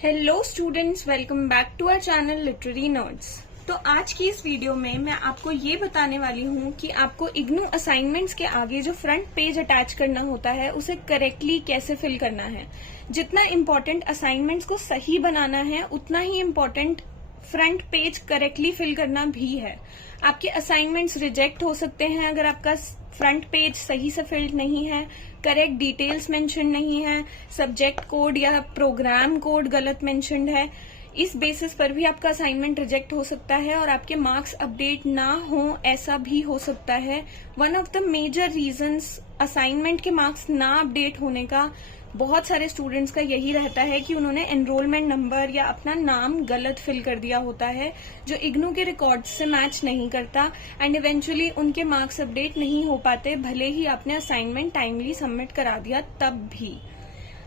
Hello students, welcome back to our channel literary nerds. तो आज की इस वीडियो में मैं आपको ये बताने वाली हूँ कि आपको इग्नू असाइनमेंट्स के आगे जो फ्रंट पेज अटैच करना होता है उसे करेक्टली कैसे फिल करना है। जितना इम्पोर्टेंट असाइनमेंट्स को सही बनाना है उतना ही important front page correctly fill करना भी है। आपके असाइनमेंट्स रिजेक्ट हो सकते हैं अगर आपका फ्रंट पेज सही से फिल्ड नहीं है, करेक्ट डिटेल्स मेंशन नहीं है, सब्जेक्ट कोड या प्रोग्राम कोड गलत मेंशन्ड है। इस बेसिस पर भी आपका असाइनमेंट रिजेक्ट हो सकता है और आपके मार्क्स अपडेट ना हो, ऐसा भी हो सकता है। One of the major reasons assignment के मार्क्स ना अपडेट होने का बहुत सारे स्टूडेंट्स का यही रहता है कि उन्होंने एनरोलमेंट नंबर या अपना नाम गलत फिल कर दिया होता है, जो इग्नू के रिकॉर्ड से मैच नहीं करता एंड इवेंचुअली उनके मार्क्स अपडेट नहीं हो पाते, भले ही आपने असाइनमेंट टाइमली सबमिट करा दिया तब भी।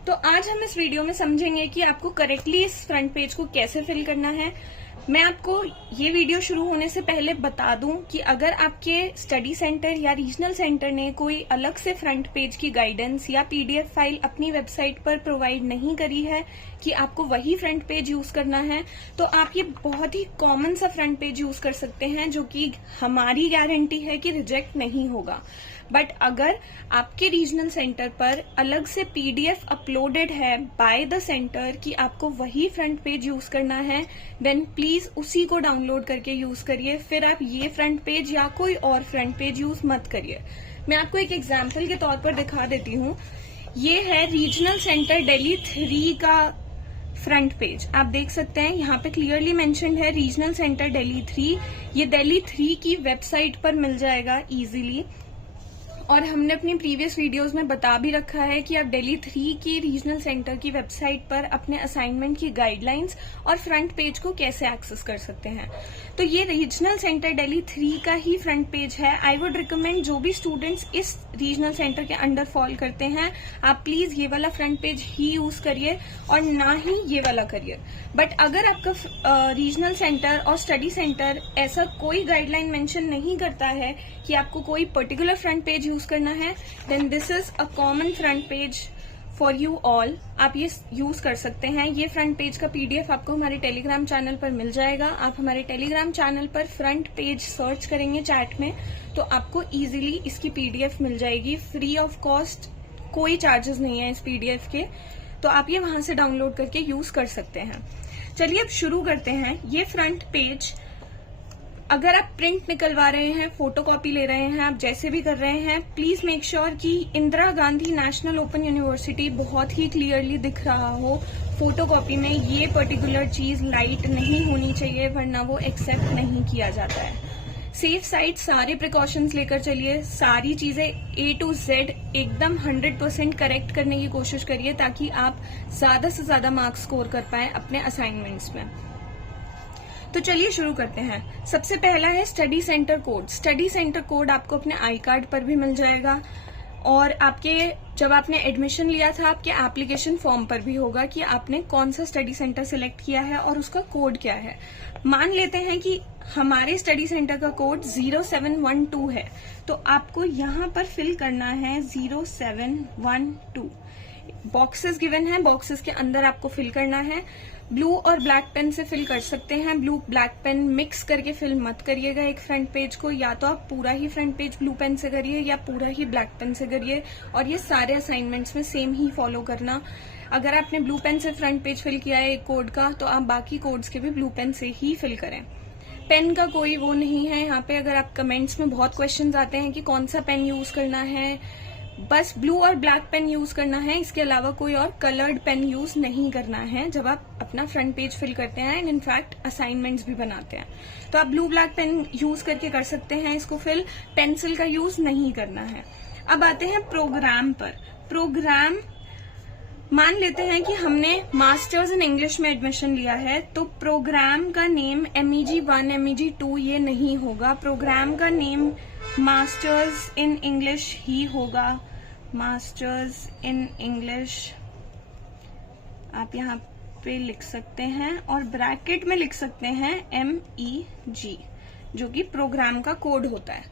तो आज हम इस वीडियो में समझेंगे कि आपको करेक्टली इस फ्रंट पेज को कैसे फिल करना है। मैं आपको ये वीडियो शुरू होने से पहले बता दूं कि अगर आपके स्टडी सेंटर या रीजनल सेंटर ने कोई अलग से फ्रंट पेज की गाइडेंस या पीडीएफ फाइल अपनी वेबसाइट पर प्रोवाइड नहीं करी है कि आपको वही फ्रंट पेज यूज करना है, तो आप ये बहुत ही कॉमन सा फ्रंट पेज यूज कर सकते हैं जो कि हमारी गारंटी है कि रिजेक्ट नहीं होगा। बट अगर आपके रीजनल सेंटर पर अलग से पीडीएफ अपलोडेड है बाय द सेंटर कि आपको वही फ्रंट पेज यूज करना है, देन प्लीज उसी को डाउनलोड करके यूज करिए। फिर आप ये फ्रंट पेज या कोई और फ्रंट पेज यूज मत करिए। मैं आपको एक एग्जाम्पल के तौर पर दिखा देती हूँ। ये है रीजनल सेंटर दिल्ली 3 का फ्रंट पेज। आप देख सकते हैं यहाँ पे क्लियरली मेंशन्ड है रीजनल सेंटर दिल्ली 3। ये दिल्ली 3 की वेबसाइट पर मिल जाएगा इजीली, और हमने अपनी प्रीवियस वीडियोस में बता भी रखा है कि आप दिल्ली 3 की रीजनल सेंटर की वेबसाइट पर अपने असाइनमेंट की गाइडलाइंस और फ्रंट पेज को कैसे एक्सेस कर सकते हैं। तो ये रीजनल सेंटर दिल्ली 3 का ही फ्रंट पेज है। आई वुड रिकमेंड जो भी स्टूडेंट्स इस रीजनल सेंटर के अंडर फॉल करते हैं, आप प्लीज ये वाला फ्रंट पेज ही यूज करिए और ना ही ये वाला करिए। बट अगर आपका रीजनल सेंटर और स्टडी सेंटर ऐसा कोई गाइडलाइन मेंशन नहीं करता है कि आपको कोई पर्टिकुलर फ्रंट पेज यूज करना है, then this is a common front page for you all. आप ये यूज कर सकते हैं। ये फ्रंट पेज का पीडीएफ आपको हमारे टेलीग्राम चैनल पर मिल जाएगा। आप हमारे टेलीग्राम चैनल पर फ्रंट पेज सर्च करेंगे चैट में तो आपको इजीली इसकी पीडीएफ मिल जाएगी, फ्री ऑफ कॉस्ट। कोई चार्जेस नहीं है इस पीडीएफ के, तो आप ये वहां से डाउनलोड करके यूज कर सकते हैं। चलिए अब शुरू करते हैं। ये फ्रंट पेज अगर आप प्रिंट निकलवा रहे हैं, फोटोकॉपी ले रहे हैं, आप जैसे भी कर रहे हैं, प्लीज मेक श्योर कि Indira Gandhi national open university बहुत ही क्लियरली दिख रहा हो। फोटोकॉपी में ये पर्टिकुलर चीज लाइट नहीं होनी चाहिए, वरना वो एक्सेप्ट नहीं किया जाता है। सेफ साइड सारे प्रिकॉशंस लेकर चलिए। सारी चीजें A to Z एकदम 100% करेक्ट करने की कोशिश करिए ताकि आप ज्यादा से ज्यादा मार्क्स स्कोर कर पाए अपने असाइनमेंट्स में। तो चलिए शुरू करते हैं। सबसे पहला है study centre code. Study centre code आपको अपने आई कार्ड पर भी मिल जाएगा और आपके जब आपने एडमिशन लिया था आपके एप्लीकेशन फॉर्म पर भी होगा कि आपने कौन सा स्टडी सेंटर सिलेक्ट किया है और उसका कोड क्या है। मान लेते हैं कि हमारे स्टडी सेंटर का कोड 0712 है, तो आपको यहाँ पर फिल करना है 0712। बॉक्सेस गिवन है, बॉक्सेस के अंदर आपको फिल करना है। ब्लू और ब्लैक पेन से फिल कर सकते हैं। ब्लू ब्लैक पेन मिक्स करके फिल मत करिएगा एक फ्रंट पेज को। या तो आप पूरा ही फ्रंट पेज ब्लू पेन से करिए या पूरा ही ब्लैक पेन से करिए, और ये सारे असाइनमेंट्स में सेम ही फॉलो करना। अगर आपने ब्लू पेन से फ्रंट पेज फिल किया है एक कोड का, तो आप बाकी कोड्स के भी ब्लू पेन से ही फिल करें। पेन का कोई वो नहीं है यहाँ पे। अगर आप कमेंट्स में बहुत क्वेश्चंस आते हैं कि कौन सा पेन यूज करना है, बस ब्लू और ब्लैक पेन यूज करना है। इसके अलावा कोई और कलर्ड पेन यूज नहीं करना है जब आप अपना फ्रंट पेज फिल करते हैं एंड इनफैक्ट असाइनमेंट्स भी बनाते हैं। तो आप ब्लू ब्लैक पेन यूज करके कर सकते हैं इसको फिल, पेंसिल का यूज नहीं करना है। अब आते हैं प्रोग्राम पर। प्रोग्राम मान लेते हैं कि हमने मास्टर्स इन इंग्लिश में एडमिशन लिया है, तो प्रोग्राम का नेम MEG1 MEG2 ये नहीं होगा। प्रोग्राम का नेम मास्टर्स इन इंग्लिश ही होगा। मास्टर्स इन इंग्लिश आप यहाँ पे लिख सकते हैं और ब्रैकेट में लिख सकते हैं MEG, जो कि प्रोग्राम का कोड होता है।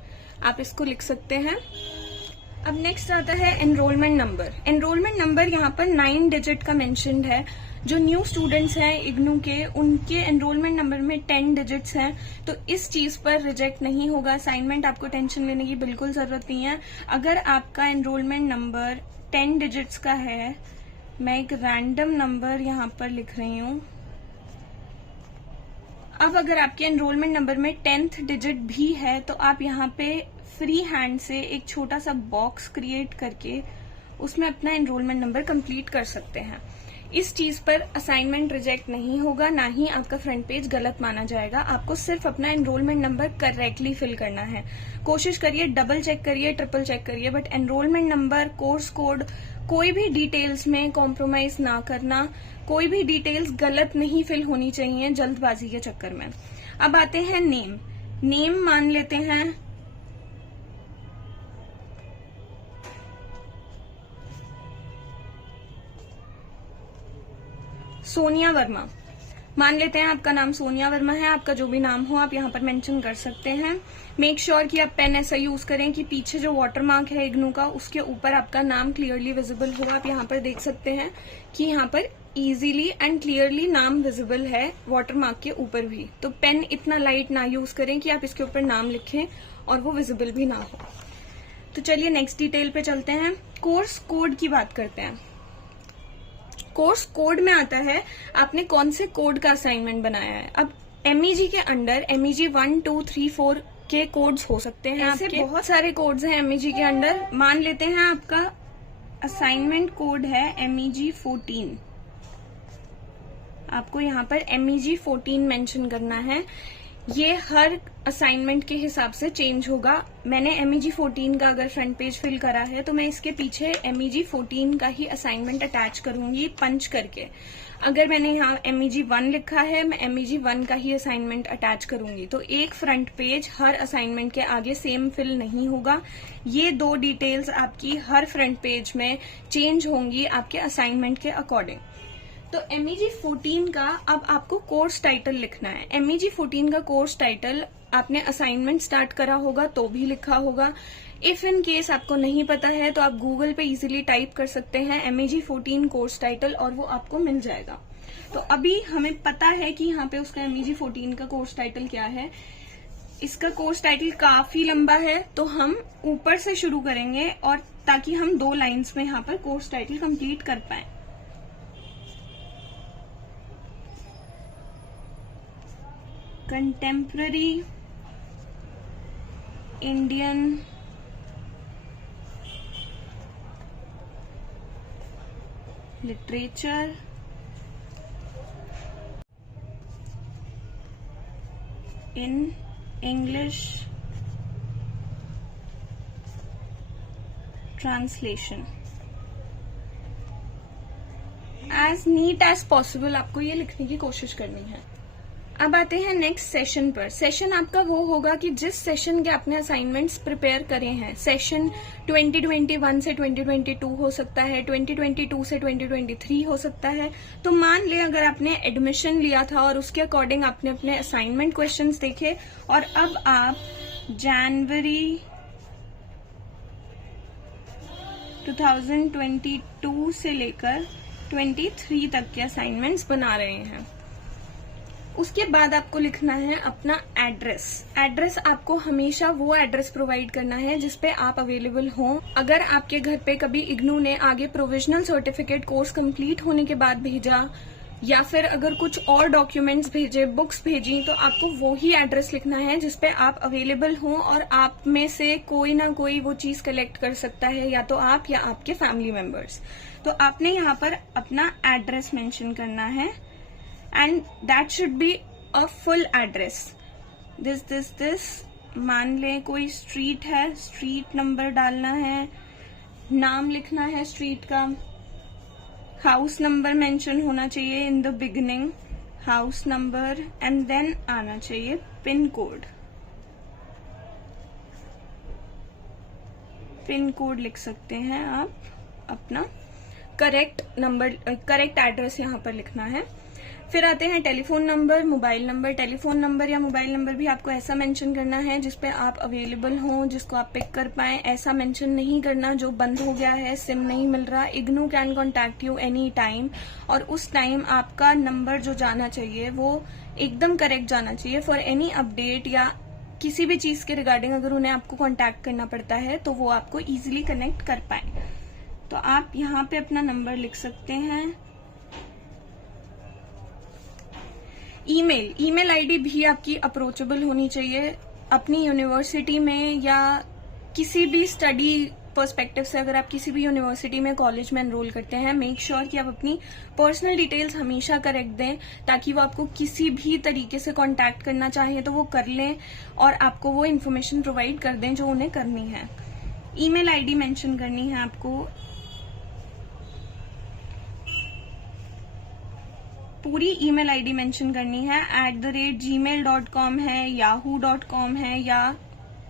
आप इसको लिख सकते हैं अब नेक्स्ट आता है एनरोलमेंट नंबर। एनरोलमेंट नंबर यहाँ पर 9 डिजिट का मेंशन्ड है। जो न्यू स्टूडेंट्स हैं इग्नू के, उनके एनरोलमेंट नंबर में 10 डिजिट्स हैं, तो इस चीज पर रिजेक्ट नहीं होगा असाइनमेंट। आपको टेंशन लेने की बिल्कुल जरूरत नहीं है। अगर आपका एनरोलमेंट नंबर 10 डिजिट्स का है, मैं एक रैंडम नंबर यहाँ पर लिख रही हूँ। अब अगर आपके एनरोलमेंट नंबर में 10th डिजिट भी है तो आप यहाँ पे फ्री हैंड से एक छोटा सा बॉक्स क्रिएट करके उसमें अपना एनरोलमेंट नंबर कंप्लीट कर सकते हैं। इस चीज पर असाइनमेंट रिजेक्ट नहीं होगा, ना ही आपका फ्रंट पेज गलत माना जाएगा। आपको सिर्फ अपना एनरोलमेंट नंबर करेक्टली फिल करना है। कोशिश करिए, डबल चेक करिए, ट्रिपल चेक करिए, but enrolment number, course code, कोई भी डिटेल्स में कॉम्प्रोमाइज ना करना। कोई भी डिटेल्स गलत नहीं फिल होनी चाहिए जल्दबाजी के चक्कर में। अब आते हैं नेम। नेम मान लेते हैं सोनिया वर्मा। मान लेते हैं आपका नाम सोनिया वर्मा है। आपका जो भी नाम हो आप यहाँ पर मेंशन कर सकते हैं। मेक श्योर कि आप पेन ऐसा यूज करें कि पीछे जो वाटरमार्क है इग्नू का, उसके ऊपर आपका नाम क्लियरली विजिबल हो। आप यहाँ पर देख सकते हैं कि यहाँ पर इजीली एंड क्लियरली नाम विजिबल है वाटरमार्क के ऊपर भी। तो पेन इतना लाइट ना यूज करें कि आप इसके ऊपर नाम लिखें और वो विजिबल भी ना हो। तो चलिए नेक्स्ट डिटेल पे चलते हैं। कोर्स कोड की बात करते हैं। कोर्स कोड में आता है आपने कौन से कोड का असाइनमेंट बनाया है। अब MEG के अंडर MEG 1, 2, 3, 4 के कोड्स हो सकते हैं। ऐसे बहुत सारे कोड्स हैं MEG के अंडर। मान लेते हैं आपका असाइनमेंट कोड है MEG 14। आपको यहाँ पर MEG 14 मेंशन करना है। ये हर असाइनमेंट के हिसाब से चेंज होगा। मैंने MEG 14 का अगर फ्रंट पेज फिल करा है तो मैं इसके पीछे MEG 14 का ही असाइनमेंट अटैच करूंगी पंच करके। अगर मैंने यहाँ MEG 1 लिखा है, मैं MEG 1 का ही असाइनमेंट अटैच करूंगी। तो एक फ्रंट पेज हर असाइनमेंट के आगे सेम फिल नहीं होगा। ये 2 डिटेल्स आपकी हर फ्रंट पेज में चेंज होंगी आपके असाइनमेंट के अकॉर्डिंग। तो MEG 14 का अब आपको कोर्स टाइटल लिखना है। MEG 14 का कोर्स टाइटल आपने असाइनमेंट स्टार्ट करा होगा तो भी लिखा होगा। इफ इन केस आपको नहीं पता है तो आप गूगल पे इजीली टाइप कर सकते हैं MEG 14 कोर्स टाइटल और वो आपको मिल जाएगा। तो अभी हमें पता है कि यहाँ पे उसका MEG 14 का कोर्स टाइटल क्या है। इसका कोर्स टाइटल काफी लंबा है तो हम ऊपर से शुरू करेंगे और ताकि हम 2 लाइन्स में यहाँ पर कोर्स टाइटल कंप्लीट कर पाए। Contemporary Indian literature in English translation. As neat as possible आपको ये लिखने की कोशिश करनी है। अब आते हैं नेक्स्ट सेशन पर। सेशन आपका वो होगा कि जिस सेशन के आपने असाइनमेंट्स प्रिपेयर करे हैं। सेशन 2021 से 2022 हो सकता है, 2022 से 2023 हो सकता है। तो मान लें अगर आपने एडमिशन लिया था और उसके अकॉर्डिंग आपने अपने असाइनमेंट क्वेश्चंस देखे और अब आप जनवरी 2022 से लेकर 23 तक के असाइनमेंट्स बना रहे हैं। उसके बाद आपको लिखना है अपना एड्रेस। एड्रेस आपको हमेशा वो एड्रेस प्रोवाइड करना है जिसपे आप अवेलेबल हों। अगर आपके घर पे कभी इग्नू ने आगे प्रोविजनल सर्टिफिकेट कोर्स कंप्लीट होने के बाद भेजा या फिर अगर कुछ और डॉक्यूमेंट्स भेजे, बुक्स भेजी, तो आपको वो ही एड्रेस लिखना है जिसपे आप अवेलेबल हों और आप में से कोई ना कोई वो चीज कलेक्ट कर सकता है, या तो आप या आपके फैमिली मेंबर्स। तो आपने यहाँ पर अपना एड्रेस मेंशन करना है and that should be a full address. this मान लें कोई स्ट्रीट है, स्ट्रीट नंबर डालना है, नाम लिखना है स्ट्रीट का, हाउस नंबर मेंशन होना चाहिए in the beginning, house number, and then आना चाहिए पिन कोड। पिन कोड लिख सकते हैं आप। अपना करेक्ट नंबर, करेक्ट एड्रेस यहाँ पर लिखना है। फिर आते हैं telephone number, mobile number. Telephone number या मोबाइल नंबर भी आपको ऐसा मेंशन करना है जिसपे आप अवेलेबल हों, जिसको आप पिक कर पाएं। ऐसा मेंशन नहीं करना जो बंद हो गया है, सिम नहीं मिल रहा। IGNOU can contact you any time, और उस टाइम आपका नंबर जो जाना चाहिए वो एकदम करेक्ट जाना चाहिए। फॉर एनी अपडेट या किसी भी चीज के रिगार्डिंग अगर उन्हें आपको कॉन्टैक्ट करना पड़ता है तो वो आपको इजीली कनेक्ट कर पाए। तो आप यहाँ पे अपना नंबर लिख सकते हैं। ईमेल आईडी भी आपकी अप्रोचेबल होनी चाहिए। अपनी यूनिवर्सिटी में या किसी भी स्टडी पर्सपेक्टिव से अगर आप किसी भी यूनिवर्सिटी में, कॉलेज में एनरोल करते हैं, मेक श्योर कि आप अपनी पर्सनल डिटेल्स हमेशा करेक्ट दें, ताकि वो आपको किसी भी तरीके से कांटेक्ट करना चाहें तो वो कर लें और आपको वो इन्फॉर्मेशन प्रोवाइड कर दें जो उन्हें करनी है। ईमेल आईडी मेंशन करनी है आपको, पूरी ईमेल आईडी मेंशन करनी है। @gmail.com है, yahoo.com है या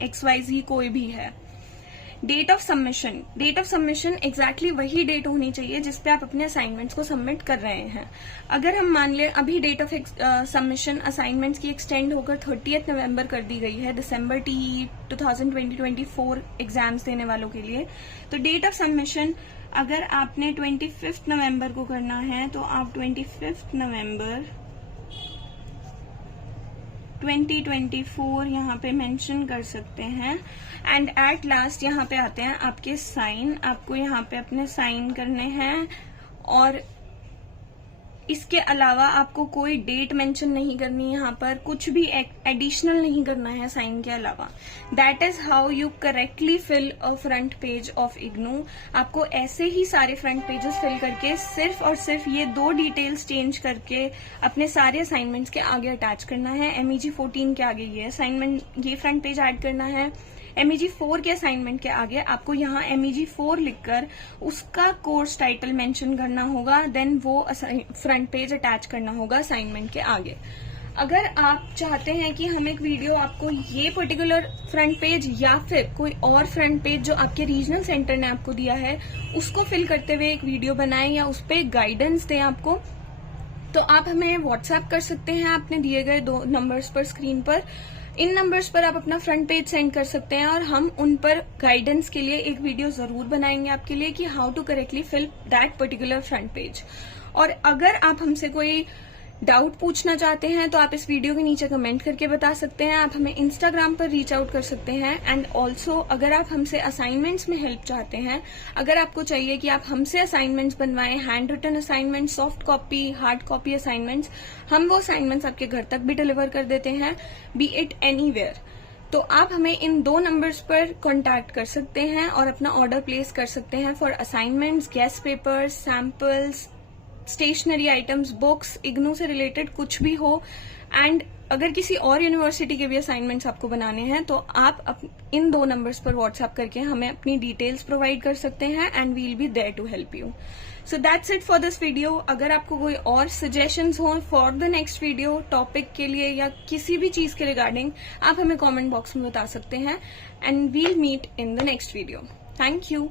XYZ कोई भी है। डेट ऑफ सबमिशन एग्जैक्टली वही डेट होनी चाहिए जिसपे आप अपने असाइनमेंट्स को सबमिट कर रहे हैं। अगर हम मान लें अभी डेट ऑफ सबमिशन असाइनमेंट्स की एक्सटेंड होकर 30 नवंबर कर दी गई है, दिसंबर TE 2020-24 एग्जाम्स देने वालों के लिए, तो डेट ऑफ सबमिशन अगर आपने 25 नवंबर को करना है तो आप 25 नवंबर 2024 यहाँ पे मेंशन कर सकते हैं। एंड एट लास्ट यहाँ पे आते हैं आपके साइन। आपको यहाँ पे अपने साइन करने हैं और इसके अलावा आपको कोई डेट मेंशन नहीं करनी, यहाँ पर कुछ भी एडिशनल नहीं करना है साइन के अलावा। That is how you correctly fill a front page of IGNOU. आपको ऐसे ही सारे फ्रंट पेजेस फिल करके सिर्फ और सिर्फ ये 2 डिटेल्स चेंज करके अपने सारे असाइनमेंट्स के आगे अटैच करना है। MEG 14 के आगे ये असाइनमेंट, ये फ्रंट पेज ऐड करना है। MEG 4 के असाइनमेंट के आगे आपको यहाँ MEG 4 लिखकर उसका कोर्स टाइटल मेंशन करना होगा, देन वो फ्रंट पेज अटैच करना होगा असाइनमेंट के आगे। अगर आप चाहते हैं कि हम एक वीडियो आपको ये पर्टिकुलर फ्रंट पेज या फिर कोई और फ्रंट पेज जो आपके रीजनल सेंटर ने आपको दिया है उसको फिल करते हुए एक वीडियो बनाएं या उस पर गाइडेंस दें आपको, तो आप हमें व्हाट्सएप कर सकते हैं आपने दिए गए 2 नंबर्स पर स्क्रीन पर। इन नंबर्स पर आप अपना फ्रंट पेज सेंड कर सकते हैं और हम उन पर गाइडेंस के लिए एक वीडियो जरूर बनाएंगे आपके लिए कि how to correctly fill that particular front page. और अगर आप हमसे कोई डाउट पूछना चाहते हैं तो आप इस वीडियो के नीचे कमेंट करके बता सकते हैं। आप हमें इंस्टाग्राम पर रीच आउट कर सकते हैं। एंड ऑल्सो अगर आप हमसे असाइनमेंट्स में हेल्प चाहते हैं, अगर आपको चाहिए कि आप हमसे असाइनमेंट्स बनवाएं, handwritten assignments, soft copy, hard copy assignments, हम वो असाइनमेंट्स आपके घर तक भी डिलीवर कर देते हैं, बी इट एनीवेयर। तो आप हमें इन 2 नंबर्स पर कांटेक्ट कर सकते हैं और अपना ऑर्डर प्लेस कर सकते हैं for assignments, guess papers, samples, stationery items, books, IGNOU से रिलेटेड कुछ भी हो। एंड अगर किसी और यूनिवर्सिटी के भी असाइनमेंट्स आपको बनाने हैं तो आप इन 2 नंबर्स पर व्हाट्सएप करके हमें अपनी डिटेल्स प्रोवाइड कर सकते हैं and we will be there to help you. So that's it for this video. अगर आपको कोई और सजेशंस हो for the next video topic के लिए या किसी भी चीज के रिगार्डिंग, आप हमें कॉमेंट बॉक्स में बता सकते हैं and we'll meet in the next video. Thank you.